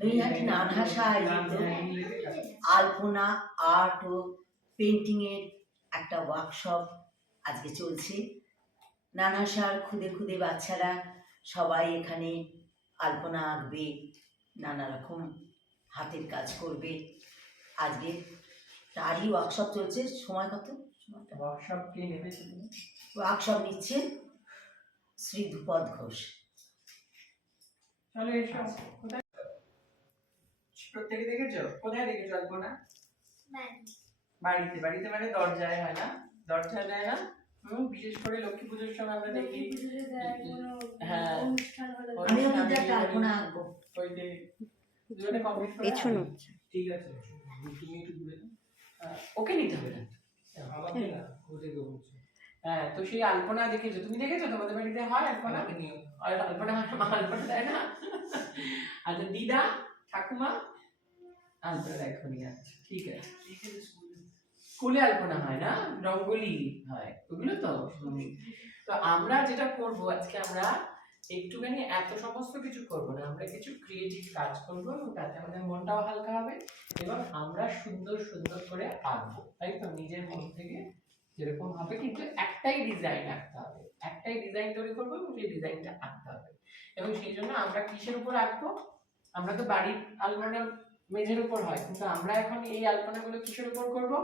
নৈহাটি নানহাসা আয়োজিত আলপনা আর্ট ও পেন্টিংয়ের একটা ওয়ার্কশপ আজকে চলছে। নানহাসার খুদে খুদে বাচ্চারা সবাই এখানে আলপনা আঁকবে, নানা রকম হাতের কাজ করবে। আজকে তারই ওয়ার্কশপ চলছে। সময় কত? ওয়ার্কশপ নিচ্ছে শ্রী ধ্রুপদ ঘোষ। প্রত্যেকে দেখেছো? কোথায় দেখেছো আলপনা? বাড়িতে। বাড়িতে মানে দরজায় হয় না? দরজায় দেয় না? বিশেষ করে লক্ষ্মী পুজোর সময় আমরা দেখি। হ্যাঁ, আমি একটা আলপনা আঁকবো। ঠিক আছে, তুমি একটু দূরে ওকে নিতে হবে না। হ্যাঁ, তো সেই আলপনা দেখেছো? তুমি দেখেছো? তোমাদের বাড়িতে হয় আলপনা? আলপনা আলপনা দেয় না? আচ্ছা, দিদা ঠাকুমা আলপনা এখনই আছে। ঠিক আছে, স্কুলে আলপনা হয় না, রঙ্গোলি হয়, ওগুলো তো। তো আমরা যেটা করবো আজকে, আমরা একটুখানি এত সমস্ত কিছু করবো না, আমরা কিছু ক্রিয়েটিভ কাজ করবো এবং তাতে আমাদের মনটাও হালকা হবে এবং আমরা সুন্দর সুন্দর করে আঁকবো, তাই তো? নিজের মন থেকে যেরকম হবে, কিন্তু একটাই ডিজাইন আঁকতে হবে, একটাই ডিজাইন তৈরি করবো এবং সেই ডিজাইনটা আঁকতে হবে। এবং সেই জন্য আমরা কিসের উপর আঁকবো? আমরা তো বাড়ির আলপনা মেঝের উপর হয়, কিন্তু আমরা এখন এই আলপনাগুলো কিসের উপর করবো?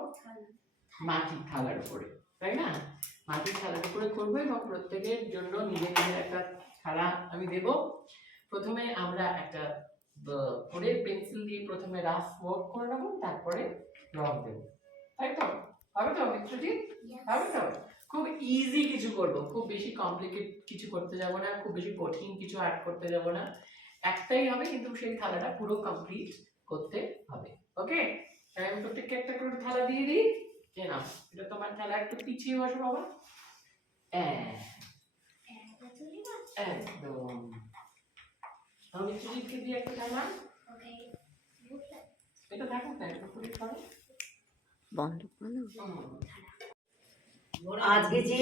মাটির থালার উপরে, তাই না? মাটির থালার উপরে করবো এবং প্রত্যেকের জন্য নিজের নিজের একটা থালা আমি দেব। প্রথমে আমরা একটা করে পেন্সিল দিয়ে প্রথমে রাফ ওয়ার্ক করে নেবো, তারপরে রং দেবো, তাই তো? হবে তো মিত্রজিৎ? হবে তো? খুব ইজি কিছু করবো, খুব বেশি কমপ্লিকেট কিছু করতে যাব না, খুব বেশি কঠিন কিছু আর্ট করতে যাব না। একটাই হবে, কিন্তু সেই থালাটা পুরো কমপ্লিট করতে হবে। ওকে, আমি প্রত্যেককে একটা করে থালা দিয়ে দিই। না, এটা তোমার থালা, একটু পিছিয়ে বসো বাবা। একদম। আমি মিত্রজিৎকে দিয়ে একটা থালা। এটা থাকুক না, একটু করে করো। বন্ধ করো। আজকে যে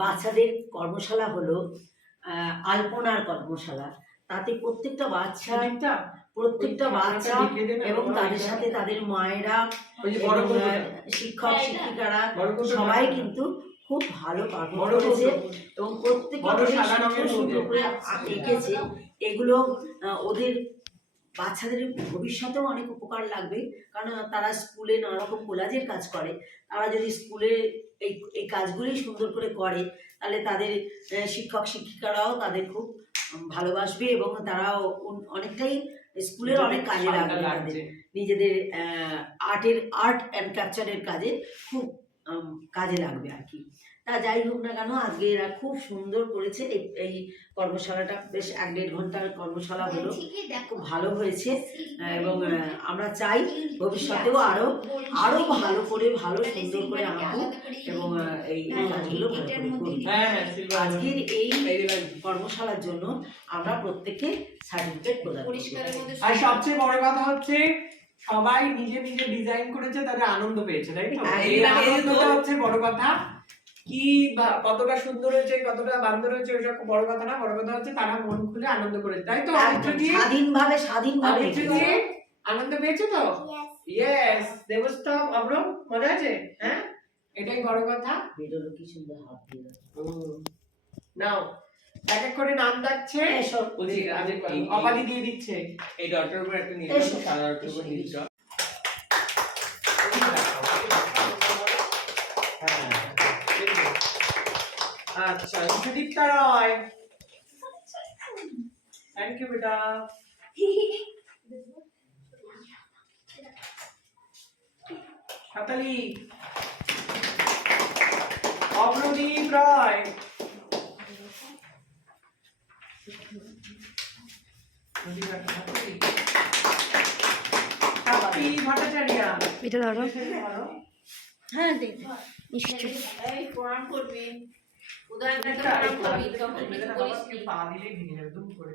বাচ্চাদের কর্মশালা হলো, আলপনার কর্মশালা, তাতে প্রত্যেকটা বাচ্চা এবং তাদের সাথে তাদের মায়েরা, শিক্ষক শিক্ষিকারা সবাই কিন্তু খুব ভালো পারফর্ম করেছে এবং প্রত্যেকে সুন্দর করে এঁকেছে। এগুলো ওদের বাচ্চাদের ভবিষ্যতেও অনেক উপকার লাগবে, কারণ তারা স্কুলে নানা রকম কোলাজের কাজ করে। তারা যদি স্কুলে এই কাজগুলি সুন্দর করে করে, তাহলে তাদের শিক্ষক শিক্ষিকারাও তাদের খুব ভালোবাসবে এবং তারাও অনেকটাই স্কুলের অনেক কাজে লাগবে, তাদের নিজেদের আর্ট অ্যান্ড কালচারের কাজে খুব কাজে লাগবে আর কি। তা যাই হোক না কেন, আজকে এরা খুব সুন্দর করেছে। এই কর্মশালাটা বেশ 1-1.5 ঘন্টার কর্মশালা হলো, খুব ভালো হয়েছে এবং আমরা চাই ভবিষ্যতেও আরো ভালো করে, ভালো সুন্দর করে আঁকবো এবং এই কাজগুলো ভালো করে করি। আজকের এই কর্মশালার জন্য আমরা প্রত্যেককে সার্টিফিকেট প্রদান করব। আর সবচেয়ে বড় কথা হচ্ছে, সবাই নিজে নিজে ডিজাইন করেছে, তাদের আনন্দ পেয়েছে, তাই তো? এই আনন্দটা হচ্ছে বড় কথা। কি কতটা সুন্দর হয়েছে, কতটা বান্দর হয়েছে, ওইসব বড় কথা না। বড় কথা হচ্ছে তারা মন খুলে আনন্দ করেছে, তাই তো? স্বাধীনভাবে আনন্দ পেয়েছে তো? ইয়েস। দেবস্তব অব্রম, মজা আছে? হ্যাঁ, এটাই বড় কথা। বেরোলো কি সুন্দর হাত দিয়ে। নাও, এক এক করে নাম ডাকছে। অপাদি দিয়ে দিচ্ছে। এই ডটের উপর একটা নিয়ে নাও, সাদা ডটের উপর নিয়ে দাও। আচ্ছা, সুদীপ্তা রয়, থ্যাংক ইউ বেটা। সাতালি, অগ্রদীপ রয়, ভট্টাচার্য। এটা ধরো। হ্যাঁ, নিশ্চয়ই প্রণাম করবি। উদয়টা পা দিলে ভেঙে যাবে, দুম করে।